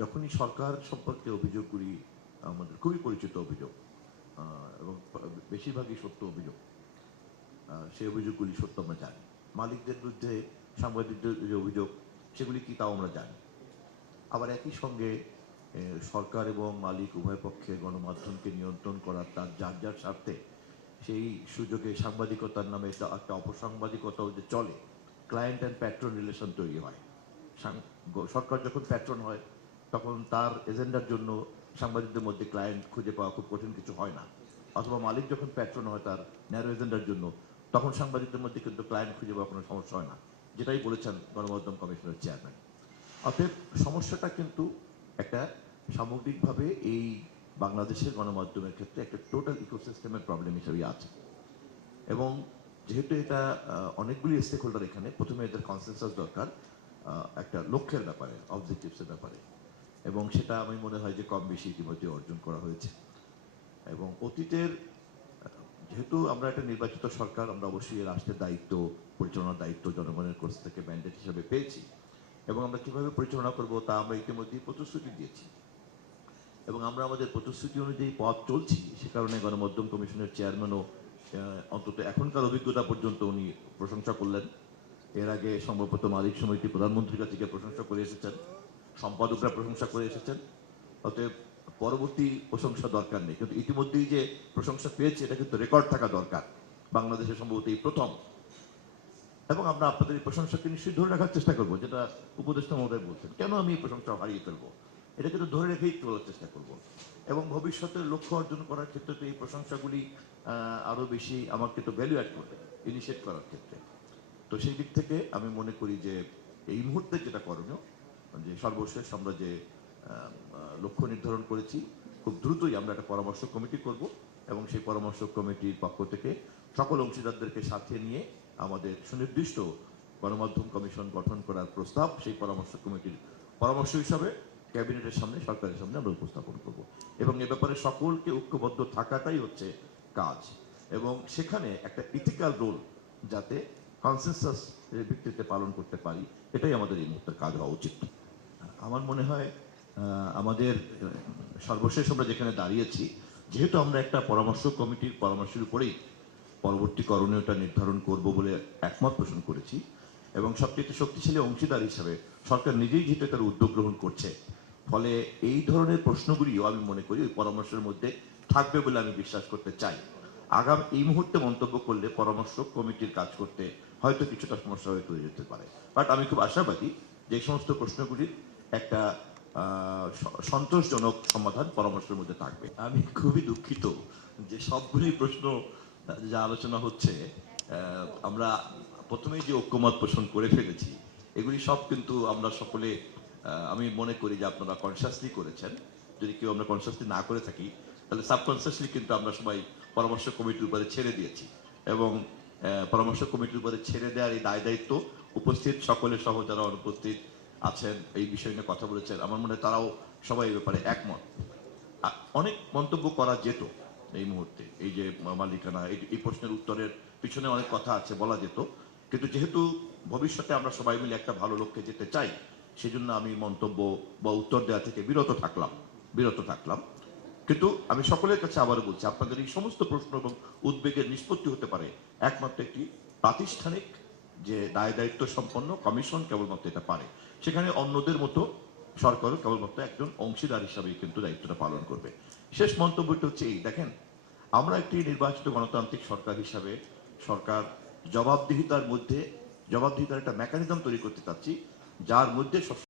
যখনই সরকার সম্পর্কে অভিযোগগুলি আমাদের খুবই পরিচিত অভিযোগ এবং বেশিরভাগই সত্য অভিযোগ, সেই অভিযোগগুলি সত্য আমরা জানি। মালিকদের বিরুদ্ধে সাংবাদিকদের যে অভিযোগ সেগুলি কি তাও আমরা জানি। আবার একই সঙ্গে সরকার এবং মালিক উভয় পক্ষে গণমাধ্যমকে নিয়ন্ত্রণ করার তার যার যার স্বার্থে সেই সুযোগে সাংবাদিকতার নামে একটা অপসাংবাদিকতাও যে চলে, ক্লায়েন্ট অ্যান্ড প্যাট্রন রিলেশন তৈরি হয়। সরকার যখন প্যাট্রন হয় তখন তার এজেন্ডার জন্য সাংবাদিকদের মধ্যে ক্লায়েন্ট খুঁজে পাওয়া খুব কঠিন কিছু হয় না, অথবা মালিক যখন প্যাট্রন হয় তার ন্যারো এজেন্ডার জন্য, তখন সাংবাদিকদের মধ্যে কিন্তু ক্লায়েন্ট খুঁজে পাওয়া কোনো সমস্যা হয় না, যেটাই বলেছেন গণমাধ্যম কমিশনের চেয়ারম্যান। অতএব সমস্যাটা কিন্তু একটা সামগ্রিকভাবে এই বাংলাদেশের গণমাধ্যমের ক্ষেত্রে একটা টোটাল ইকোসিস্টেমের প্রবলেম হিসেবেই আছে। এবং যেহেতু এটা অনেকগুলি স্টেক হোল্ডার, এখানে প্রথমে এদের কনসেনসাস দরকার একটা লক্ষ্যের ব্যাপারে, অবজেক্টিভসের ব্যাপারে, এবং সেটা আমি মনে হয় যে কম বেশি ইতিমধ্যে অর্জন করা হয়েছে। এবং অতীতের যেহেতু আমরা একটা নির্বাচিত সরকার, আমরা অবশ্যই রাষ্ট্রের দায়িত্ব, পরিচালনার দায়িত্ব জনগণের কাছ থেকে ম্যান্ডেট হিসেবে পেয়েছি, এবং আমরা কিভাবে পরিচালনা করব তা আমরা ইতিমধ্যেই প্রতিশ্রুতি দিয়েছি, এবং আমরা আমাদের প্রতিশ্রুতি অনুযায়ী পথ চলছি। সে কারণে গণমাধ্যম কমিশনের চেয়ারম্যানও অন্তত এখনকার অভিজ্ঞতা পর্যন্ত উনি প্রশংসা করলেন। এর আগে সম্ভবত মালিক সমিতি প্রধানমন্ত্রীর কাছে প্রশংসা করে এসেছেন, সম্পাদকরা প্রশংসা করে এসেছেন। অতএব পরবর্তী প্রশংসা দরকার নেই, কিন্তু ইতিমধ্যেই যে প্রশংসা পেয়েছে এটা কিন্তু রেকর্ড থাকা দরকার, বাংলাদেশে সম্ভবত এই প্রথম। এবং আমরা আপনাদের এই প্রশংসাকে নিশ্চয়ই ধরে রাখার চেষ্টা করবো, যেটা উপদেষ্টা মহোদয় বলছেন। কেন আমি এই প্রশংসা হারিয়ে ফেলবো, এটা কিন্তু ধরে রেখেই চলার চেষ্টা করব, এবং ভবিষ্যতের লক্ষ্য অর্জন করার ক্ষেত্রে তো এই প্রশংসাগুলি আরো বেশি আমার কিন্তু ভ্যালু অ্যাড করবে ইনিশিয়েট করার ক্ষেত্রে। তো সেই দিক থেকে আমি মনে করি যে এই মুহূর্তে যেটা করণীয়, যে সর্বশেষ আমরা যে লক্ষ্য নির্ধারণ করেছি, খুব দ্রুতই আমরা একটা পরামর্শ কমিটি করব, এবং সেই পরামর্শ কমিটির পক্ষ থেকে সকল অংশীদারদেরকে সাথে নিয়ে আমাদের সুনির্দিষ্ট গণমাধ্যম কমিশন গঠন করার প্রস্তাব সেই পরামর্শ কমিটির পরামর্শ হিসাবে ক্যাবিনেটের সামনে, সরকারের সামনে আমরা উপস্থাপন করব, এবং এ ব্যাপারে সকলকে ঐক্যবদ্ধ থাকাটাই হচ্ছে কাজ, এবং সেখানে একটা ইথিক্যাল রোল যাতে কনসেনসাস এর ভিত্তিতে পালন করতে পারি, এটাই আমাদের এই মুহূর্তের কাজ হওয়া উচিত। আমার মনে হয় আমাদের সর্বশেষ আমরা যেখানে দাঁড়িয়েছি, যেহেতু আমরা একটা পরামর্শ কমিটির পরামর্শের উপরেই পরবর্তী করণীয়টা নির্ধারণ করব বলে একমত পোষণ করেছি, এবং সবচেয়ে শক্তিশালী অংশীদার হিসাবে সরকার নিজেই যেহেতু তার উদ্যোগ গ্রহণ করছে, ফলে এই ধরনের প্রশ্নগুলিও আমি মনে করি ওই পরামর্শের মধ্যে থাকবে বলে আমি বিশ্বাস করতে চাই। আগাম এই মুহূর্তে মন্তব্য করলে পরামর্শ কমিটির কাজ করতে হয়তো কিছুটা সমস্যা হয়ে তৈরি হতে পারে, বাট আমি খুব আশাবাদী যে সমস্ত প্রশ্নগুলির একটা সন্তোষজনক সমাধান পরামর্শের মধ্যে থাকবে। আমি খুবই দুঃখিত যে সবগুলি প্রশ্ন যা আলোচনা হচ্ছে, আমরা প্রথমেই যে ঐক্যমত পোষণ করে ফেলেছি, এগুলি সব কিন্তু আমরা সকলে, আমি মনে করি যে আপনারা কনসিয়াসলি করেছেন। যদি কেউ আমরা কনসিয়াসলি না করে থাকি, তাহলে সাবকনসিয়াসলি কিন্তু আমরা সবাই পরামর্শ কমিটির উপরে ছেড়ে দিয়েছি, এবং পরামর্শ কমিটির উপরে ছেড়ে দেওয়ার এই দায় দায়িত্ব উপস্থিত সকলের সহ যারা অনুপস্থিত আছেন, এই বিষয় নিয়ে কথা বলেছেন, আমার মনে হয় তারাও সবাই এই ব্যাপারে একমত। অনেক মন্তব্য করা যেত এই মুহূর্তে, এই যে মালিকানা, এই প্রশ্নের উত্তরের পিছনে অনেক কথা আছে, বলা যেত, কিন্তু যেহেতু ভবিষ্যতে আমরা সবাই মিলে একটা ভালো লক্ষ্যে যেতে চাই, সেজন্য আমি মন্তব্য বা উত্তর দেওয়া থেকে বিরত থাকলাম। কিন্তু আমি সকলের কাছে আবারও বলছি, আপনাদের এই সমস্ত প্রশ্ন এবং উদ্বেগের নিষ্পত্তি হতে পারে একমাত্র একটি প্রাতিষ্ঠানিক যে দায় দায়িত্ব সম্পন্ন কমিশন কেবলমাত্র এটা পারে। সেখানে অন্যদের মতো সরকারও কেবলমাত্র একজন অংশীদার হিসাবে কিন্তু দায়িত্বটা পালন করবে। শেষ মন্তব্যটা হচ্ছে এই, দেখেন, আমরা একটি নির্বাচিত গণতান্ত্রিক সরকার হিসাবে সরকার জবাবদিহিতার একটা মেকানিজম তৈরি করতে চাচ্ছি, যার মধ্যে